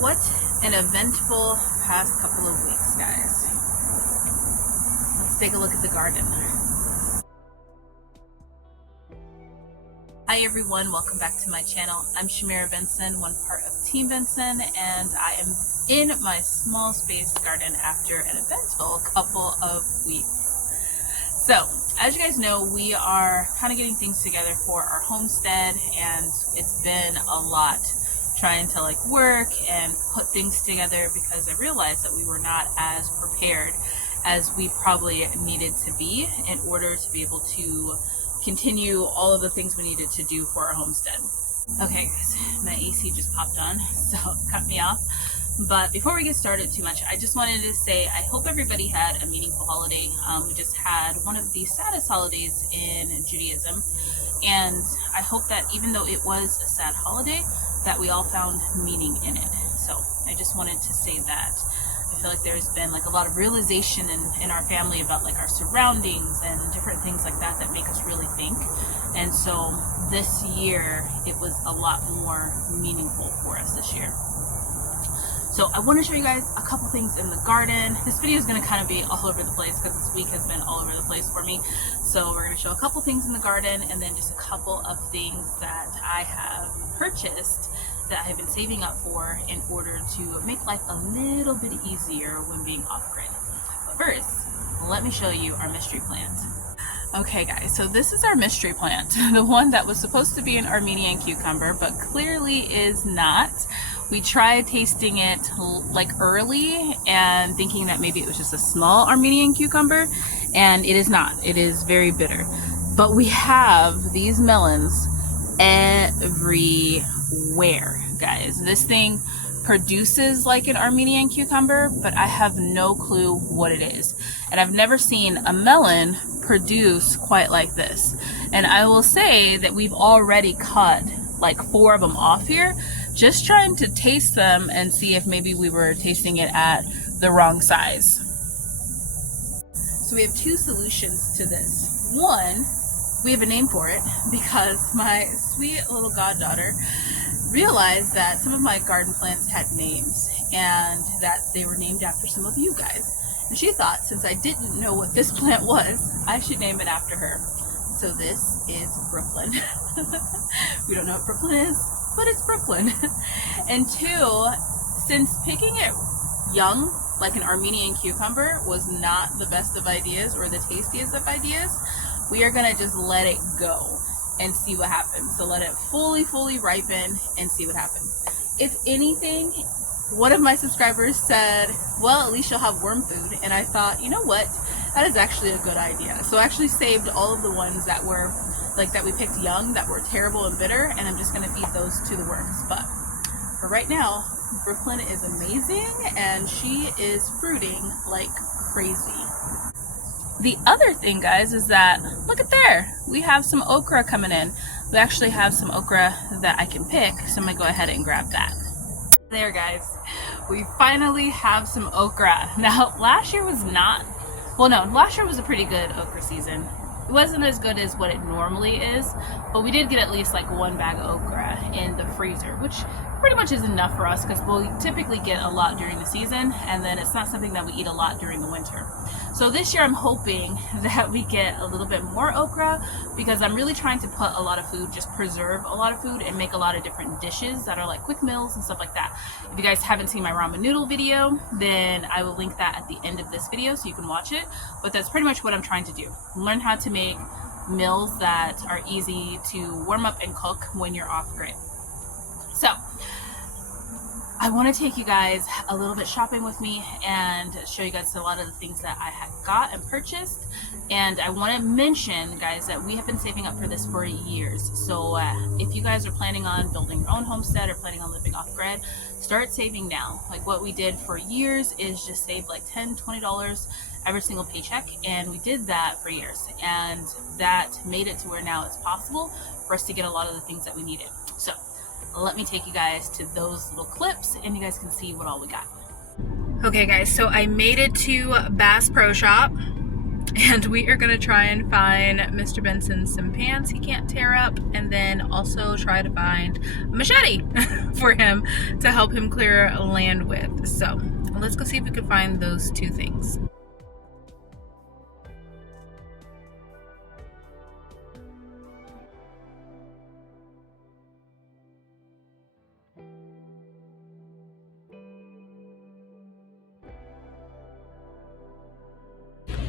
What an eventful past couple of weeks, guys. Let's take a look at the garden. Hi everyone, welcome back to my channel. I'm Shamira Benson, one part of Team Benson, and I am in my small space garden after an eventful couple of weeks. So, as you guys know, we are kind of getting things together for our homestead, and it's been a lot trying to work and put things together because I realized that we were not as prepared as we probably needed to be in order to be able to continue all of the things we needed to do for our homestead. Okay guys, my AC just popped on, so cut me off. But before we get started too much, I just wanted to say I hope everybody had a meaningful holiday. We just had one of the saddest holidays in Judaism, and I hope that even though it was a sad holiday, that we all found meaning in it. So I just wanted to say that. I feel like there's been a lot of realization in our family about our surroundings and different things like that that make us really think. And so this year it was a lot more meaningful for us this year. So I want to show you guys a couple things in the garden. This video is going to kind of be all over the place because this week has been all over the place for me. So we're going to show a couple things in the garden and then just a couple of things that I have purchased that I have been saving up for in order to make life a little bit easier when being off-grid. But first, let me show you our mystery plant. Okay guys, so this is our mystery plant, the one that was supposed to be an Armenian cucumber, but clearly is not. We tried tasting it early and thinking that maybe it was just a small Armenian cucumber, and it is not. It is very bitter. But we have these melons everywhere, guys. This thing produces like an Armenian cucumber, but I have no clue what it is. And I've never seen a melon produce quite like this. And I will say that we've already cut 4 of them off here, just trying to taste them and see if maybe we were tasting it at the wrong size. So we have 2 solutions to this. One, we have a name for it because my sweet little goddaughter realized that some of my garden plants had names and that they were named after some of you guys. And she thought, since I didn't know what this plant was, I should name it after her. So this is Brooklyn. We don't know what Brooklyn is, but it's Brooklyn. And 2, since picking it young, like an Armenian cucumber, was not the best of ideas or the tastiest of ideas, we are gonna just let it go and see what happens. So let it fully ripen and see what happens. If anything, one of my subscribers said, well, at least you'll have worm food. And I thought, you know what? That is actually a good idea. So I actually saved all of the ones that were that we picked young, that were terrible and bitter, and I'm just gonna feed those to the worms. But for right now, Brooklyn is amazing and she is fruiting like crazy. The other thing, guys, is that, look at there, we have some okra coming in. We actually have some okra that I can pick, so I'm gonna go ahead and grab that. There, guys, we finally have some okra. Now, last year was not, well, no, last year was a pretty good okra season. It wasn't as good as what it normally is, but we did get at least 1 bag of okra in the freezer, which pretty much is enough for us because we'll typically get a lot during the season, and then it's not something that we eat a lot during the winter. So this year I'm hoping that we get a little bit more okra because I'm really trying to put a lot of food, just preserve a lot of food and make a lot of different dishes that are quick meals and stuff like that. If you guys haven't seen my ramen noodle video, then I will link that at the end of this video so you can watch it. But that's pretty much what I'm trying to do. Learn how to make meals that are easy to warm up and cook when you're off grid. So I want to take you guys a little bit shopping with me and show you guys a lot of the things that I had got and purchased. And I want to mention, guys, that we have been saving up for this for years. So if you guys are planning on building your own homestead or planning on living off grid, start saving now. What we did for years is just save $10, $20 every single paycheck, and we did that for years, and that made it to where now it's possible for us to get a lot of the things that we needed. So let me take you guys to those little clips and you guys can see what all we got. Okay guys, so I made it to Bass Pro Shop And we are gonna try and find Mr. Benson some pants he can't tear up, and then also try to find a machete for him to help him clear land with. So let's go see if we can find those two things.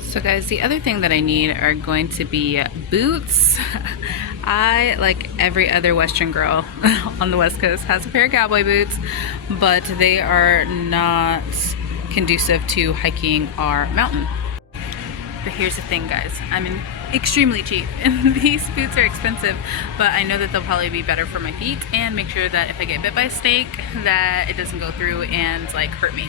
So guys, the other thing that I need are going to be boots. I, like every other Western girl on the West Coast, has a pair of cowboy boots, but they are not conducive to hiking our mountain. But here's the thing, guys, I'm extremely cheap and these boots are expensive, but I know that they'll probably be better for my feet and make sure that if I get bit by a snake that it doesn't go through and like hurt me.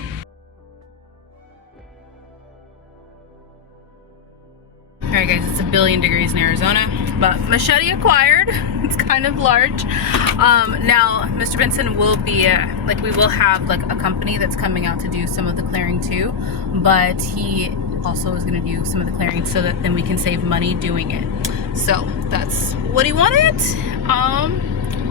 Alright guys, it's 1,000,000,000 degrees in Arizona, but machete acquired. It's kind of large. Now, Mr. Benson will be, we will have like a company that's coming out to do some of the clearing too, but he also is going to do some of the clearing so that then we can save money doing it. So that's what he wanted.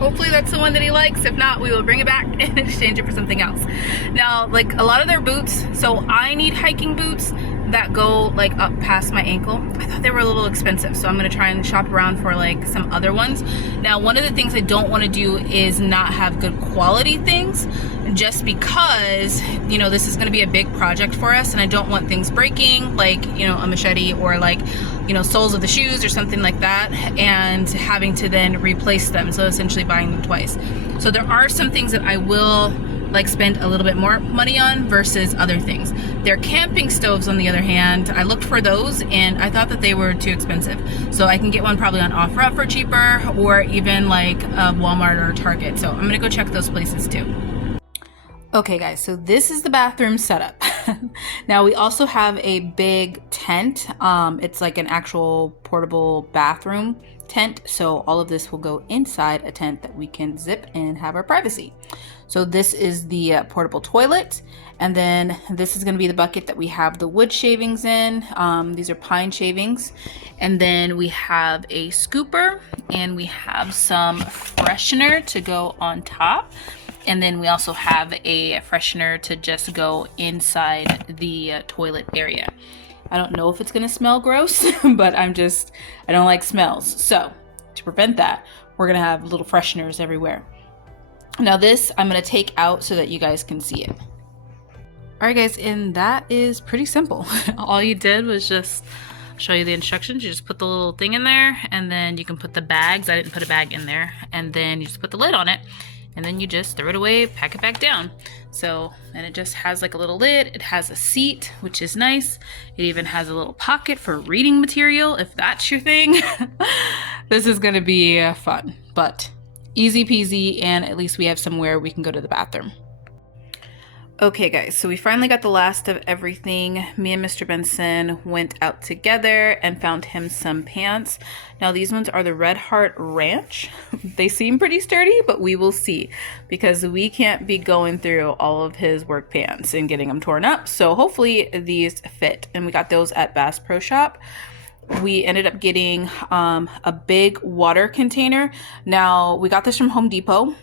Hopefully that's the one that he likes. If not, we will bring it back and exchange it for something else. Now, like a lot of their boots, so I need hiking boots that go like up past my ankle. I thought they were a little expensive, so I'm gonna try and shop around for like some other ones. Now, one of the things I don't want to do is not have good quality things, just because, you know, this is gonna be a big project for us and I don't want things breaking, like, you know, a machete or like, you know, soles of the shoes or something like that, and having to then replace them, so essentially buying them twice. So there are some things that I will like spend a little bit more money on versus other things. Their camping stoves, on the other hand, I looked for those and I thought that they were too expensive. So I can get one probably on OfferUp for cheaper, or even like Walmart or Target. So I'm gonna go check those places too. Okay guys, so this is the bathroom setup. Now we also have a big tent. It's like an actual portable bathroom tent. So all of this will go inside a tent that we can zip and have our privacy. So this is the portable toilet. And then this is gonna be the bucket that we have the wood shavings in. These are pine shavings. And then we have a scooper and we have some freshener to go on top. And then we also have a freshener to just go inside the toilet area. I don't know if it's gonna smell gross, but I don't like smells. So to prevent that, we're gonna have little fresheners everywhere. Now this, I'm gonna take out so that you guys can see it. All right guys, and that is pretty simple. All you did was just show you the instructions. You just put the little thing in there, and then you can put the bags. I didn't put a bag in there. And then you just put the lid on it. And then you just throw it away, pack it back down. So, and it just has like a little lid. It has a seat, which is nice. It even has a little pocket for reading material, if that's your thing. This is gonna be fun, but easy peasy, and at least we have somewhere we can go to the bathroom. Okay guys, so we finally got the last of everything. Me and Mr. Benson went out together and found him some pants. Now these ones are the Red Heart Ranch. They seem pretty sturdy, but we will see, because we can't be going through all of his work pants and getting them torn up. So hopefully these fit, and we got those at Bass Pro Shop. We ended up getting a big water container. Now we got this from Home Depot.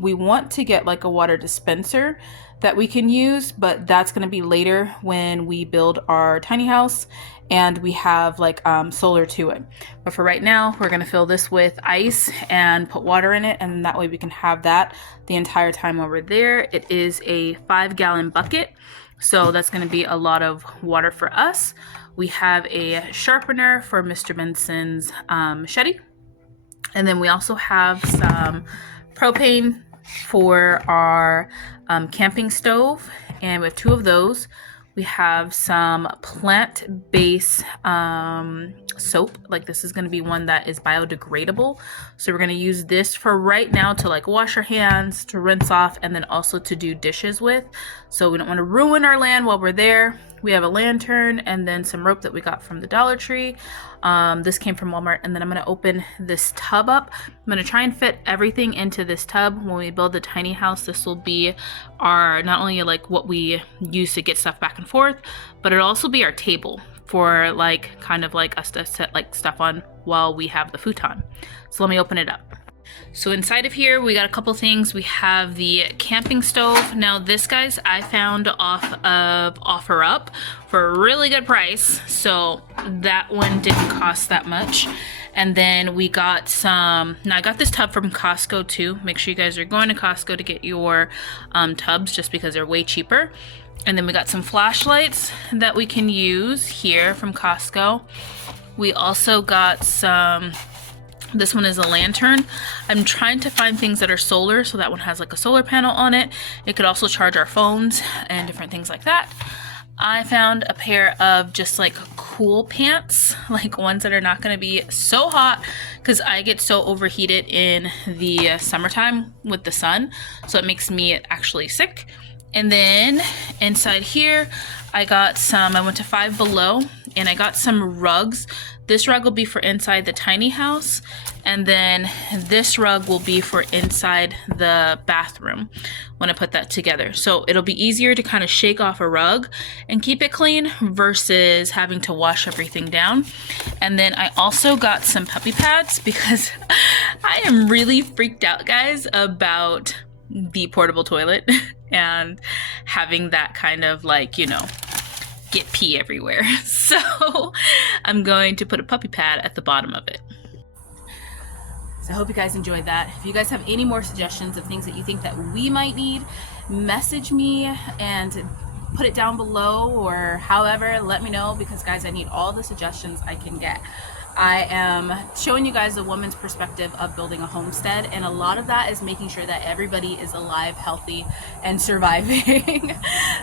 We want to get like a water dispenser that we can use, but that's going to be later when we build our tiny house and we have like solar to it. But for right now, we're going to fill this with ice and put water in it, and that way we can have that the entire time while we're there. It is a 5-gallon bucket, so that's going to be a lot of water for us. We have a sharpener for Mr. Benson's machete, and then we also have some propane for our camping stove, and we have 2 of those. We have some plant-based soap. Like this is going to be one that is biodegradable, so we're going to use this for right now to like wash our hands, to rinse off, and then also to do dishes with. So we don't want to ruin our land while we're there. We have a lantern and then some rope that we got from the Dollar Tree. This came from Walmart. And then I'm going to open this tub up. I'm going to try and fit everything into this tub. When we build the tiny house, this will be our, not only like what we use to get stuff back and forth, but it'll also be our table for like kind of like us to set like stuff on while we have the futon. So let me open it up. So inside of here, we got a couple things. We have the camping stove. Now this, guys, I found off of OfferUp for a really good price. So that one didn't cost that much. And then we got some, now I got this tub from Costco too. Make sure you guys are going to Costco to get your tubs just because they're way cheaper. And then we got some flashlights that we can use here from Costco. We also got some, this one is a lantern. I'm trying to find things that are solar, so that one has like a solar panel on it. It could also charge our phones and different things like that. I found a pair of just like cool pants, like ones that are not going to be so hot, because I get so overheated in the summertime with the sun, so it makes me actually sick. And then inside here, I got some, I went to Five Below and I got some rugs. This rug will be for inside the tiny house, and then this rug will be for inside the bathroom when I put that together. So it'll be easier to kind of shake off a rug and keep it clean versus having to wash everything down. And then I also got some puppy pads because I am really freaked out, guys, about the portable toilet and having that kind of like, you know, get pee everywhere. So I'm going to put a puppy pad at the bottom of it. So I hope you guys enjoyed that. If you guys have any more suggestions of things that you think that we might need, message me and put it down below, or however, let me know, because guys, I need all the suggestions I can get. I am showing you guys a woman's perspective of building a homestead, and a lot of that is making sure that everybody is alive, healthy, and surviving.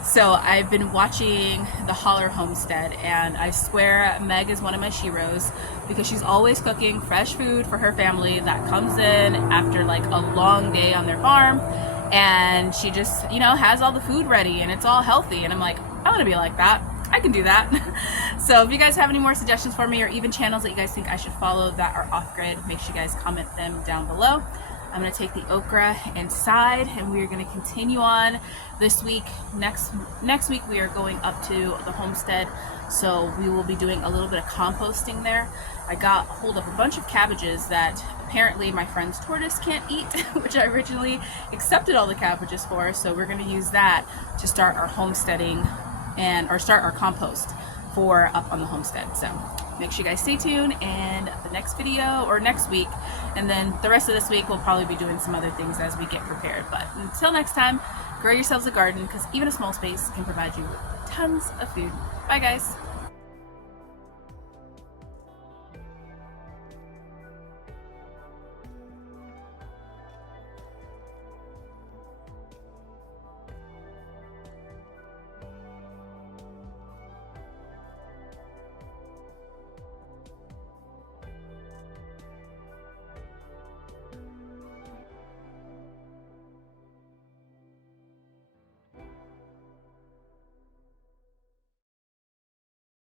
So I've been watching the Holler Homestead, and I swear Meg is one of my sheroes, because she's always cooking fresh food for her family that comes in after like a long day on their farm, and she just, you know, has all the food ready and it's all healthy, and I'm like, I want to be like that. I can do that. So if you guys have any more suggestions for me, or even channels that you guys think I should follow that are off-grid, make sure you guys comment them down below. I'm going to take the okra inside, and we are going to continue on this week. Next week we are going up to the homestead, so we will be doing a little bit of composting there. I got hold of a bunch of cabbages that apparently my friend's tortoise can't eat, which I originally accepted all the cabbages for, so we're going to use that to start our homesteading or start our compost for up on the homestead. So make sure you guys stay tuned, and the next video, or next week, and then the rest of this week we'll probably be doing some other things as we get prepared. But until next time, grow yourselves a garden, because even a small space can provide you with tons of food. Bye guys.